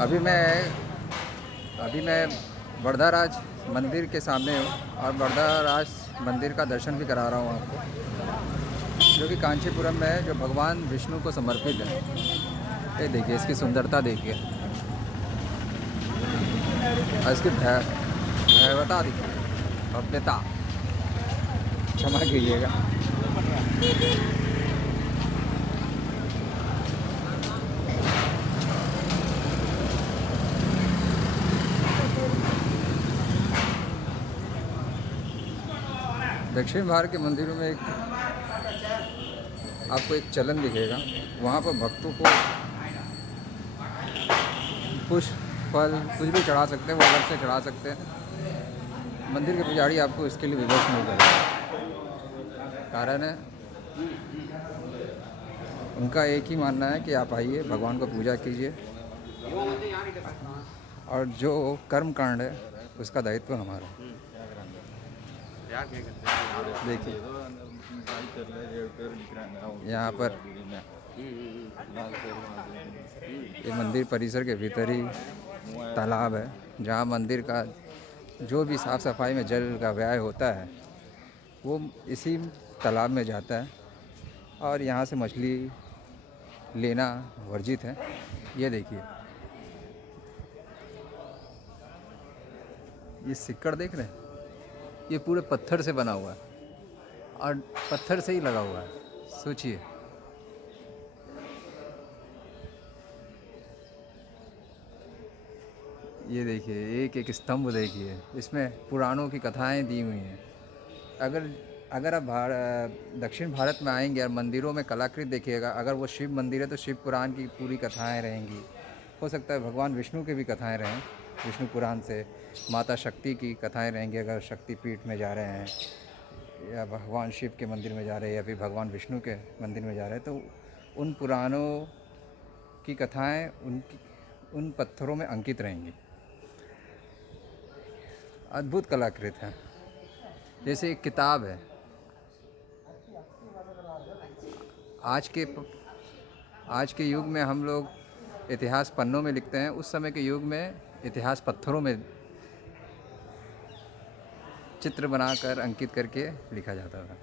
अभी मैं अभी मैं वर्धाराज मंदिर के सामने हूँ और वर्धाराज मंदिर का दर्शन भी करा रहा हूँ आपको, जो कि कांचीपुरम में है, जो भगवान विष्णु को समर्पित है। ये देखिए, इसकी सुंदरता देखिए और इसकी भव्यता देखिए, भव्यता, क्षमा कीजिएगा। दक्षिण भारत के मंदिरों में आपको एक चलन दिखेगा। वहाँ पर भक्तों को पुष्प, फल कुछ भी चढ़ा सकते हैं, वो अलग से चढ़ा सकते हैं। मंदिर के पुजारी आपको इसके लिए विवश नहीं करेंगे। कारण है, उनका एक ही मानना है कि आप आइए, भगवान को पूजा कीजिए और जो कर्म कांड है उसका दायित्व हमारा है। देखिए यहाँ पर ये मंदिर परिसर के भीतर ही तालाब है, जहाँ मंदिर का जो भी साफ़ सफाई में जल का व्यय होता है वो इसी तालाब में जाता है और यहाँ से मछली लेना वर्जित है। ये देखिए, ये सिक्कड़ देख रहे हैं, ये पूरे पत्थर से बना हुआ है और पत्थर से ही लगा हुआ है। सोचिए, ये देखिए, एक एक स्तंभ देखिए, इसमें पुराणों की कथाएं दी हुई हैं। अगर आप दक्षिण भारत में आएंगे और मंदिरों में कलाकृति देखिएगा, अगर वो शिव मंदिर है तो शिव पुराण की पूरी कथाएं रहेंगी। हो सकता है भगवान विष्णु की भी कथाएं रहें, विष्णु पुराण से। माता शक्ति की कथाएं रहेंगी अगर शक्ति पीठ में जा रहे हैं, या भगवान शिव के मंदिर में जा रहे हैं, या फिर भगवान विष्णु के मंदिर में जा रहे हैं, तो उन पुराणों की कथाएं उन पत्थरों में अंकित रहेंगी। अद्भुत कलाकृति है। जैसे एक किताब है, आज के युग में हम लोग इतिहास पन्नों में लिखते हैं, उस समय के युग में इतिहास पत्थरों में चित्र बनाकर अंकित करके लिखा जाता था।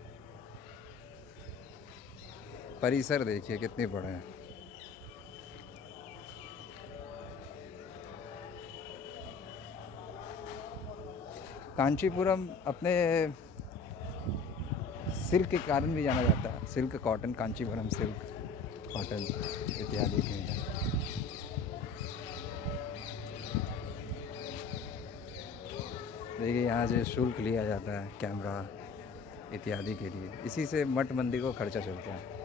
परिसर देखिए कितने बड़े हैं। कांचीपुरम अपने सिल्क के कारण भी जाना जाता है। Silk cotton, Kanchipuram silk cotton इत्यादि के। देखिए, यहाँ से शुल्क लिया जाता है कैमरा इत्यादि के लिए। इसी से मठ मंदिर को खर्चा चलता है।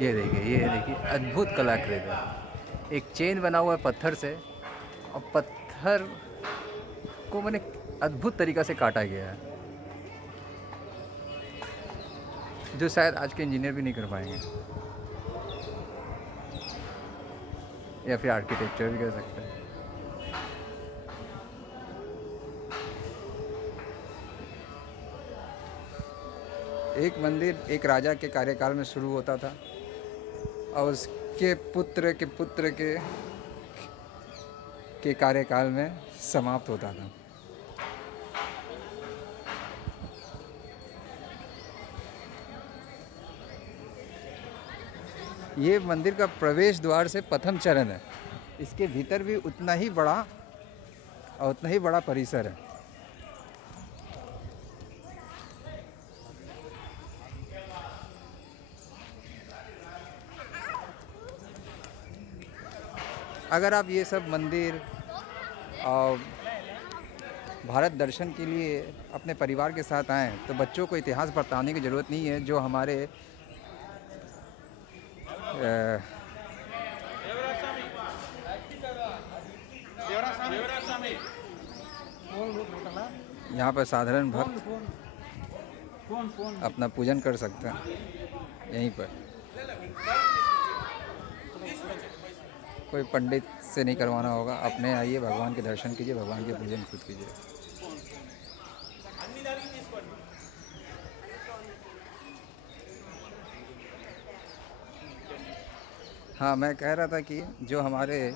ये देखिए अद्भुत कलाकृति है। एक चेन बना हुआ है पत्थर से, और पत्थर को मैंने अद्भुत तरीक़ा से काटा गया है, जो शायद आज के इंजीनियर भी नहीं कर पाएंगे, या फिर आर्किटेक्चर भी कह सकते हैं। एक मंदिर एक राजा के कार्यकाल में शुरू होता था और उसके पुत्र के कार्यकाल में समाप्त होता था। ये मंदिर का प्रवेश द्वार से प्रथम चरण है। इसके भीतर भी उतना ही बड़ा परिसर है। अगर आप ये सब मंदिर और भारत दर्शन के लिए अपने परिवार के साथ आएँ तो बच्चों को इतिहास बताने की ज़रूरत नहीं है। जो हमारे यहाँ पर साधारण भक्त अपना पूजन कर सकते हैं यहीं पर। कोई पंडित से नहीं करवाना होगा, अपने आइए, भगवान के दर्शन कीजिए, भगवान के पूजन खुद कीजिए। हाँ, मैं कह रहा था कि जो हमारे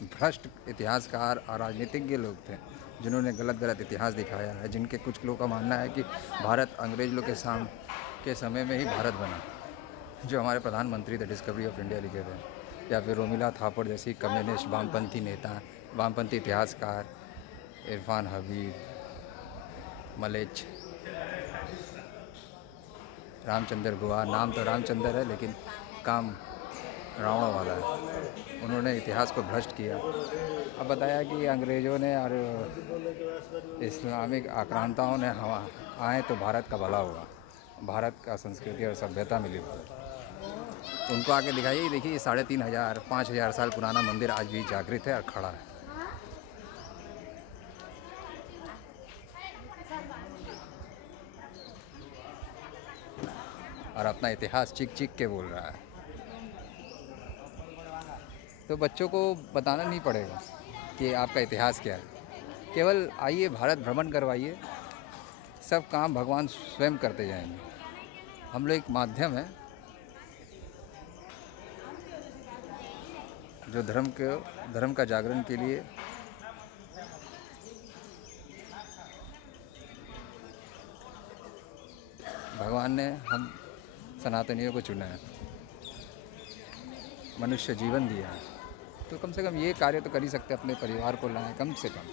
भ्रष्ट इतिहासकार और राजनीतिज्ञ लोग थे, जिन्होंने गलत गलत इतिहास दिखाया है, जिनके कुछ लोगों का मानना है कि भारत अंग्रेज लोग के समय में ही भारत बना, जो हमारे प्रधानमंत्री थे, डिस्कवरी ऑफ इंडिया लिखे थे, या फिर रोमिला थापड़ जैसी कम्युनिस्ट वामपंथी नेता, वामपंथी इतिहासकार, इरफान हबीब, मलेच, रामचंद्र गुहा, नाम तो रामचंद्र है लेकिन काम रावण वाला है। उन्होंने इतिहास को भ्रष्ट किया। अब बताया कि अंग्रेज़ों ने और इस्लामिक आक्रांताओं ने हवा आए तो भारत का भला होगा, भारत का संस्कृति और सभ्यता मिली। उनको आके दिखाइए, देखिए 3500 5000 साल पुराना मंदिर आज भी जागृत है और खड़ा है। और अपना इतिहास चीख चीख के बोल रहा है। तो बच्चों को बताना नहीं पड़ेगा कि आपका इतिहास क्या है, केवल आइए, भारत भ्रमण करवाइए, सब काम भगवान स्वयं करते जाएंगे। हम लोग एक माध्यम है जो धर्म का जागरण के लिए भगवान ने हम सनातनियों को चुना है, मनुष्य जीवन दिया है। तो कम से कम ये कार्य तो कर ही सकते, अपने परिवार को लाएं कम से कम।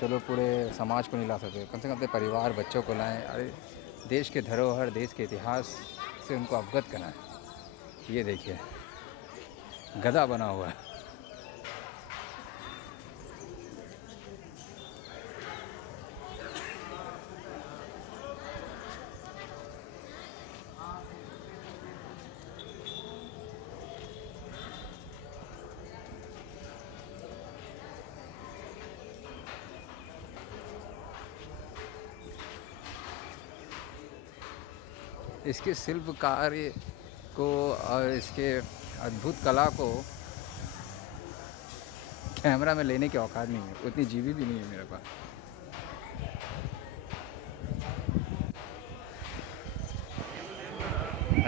चलो पूरे समाज को नहीं ला सकते, कम से कम अपने परिवार, बच्चों को लाएं। अरे देश के धरोहर, देश के इतिहास से उनको अवगत कराएं। ये देखिए गधा बना हुआ है। इसके शिल्प कार्य को और इसके अद्भुत कला को कैमरा में लेने की औकात नहीं है, उतनी जीवी भी नहीं है मेरे पास।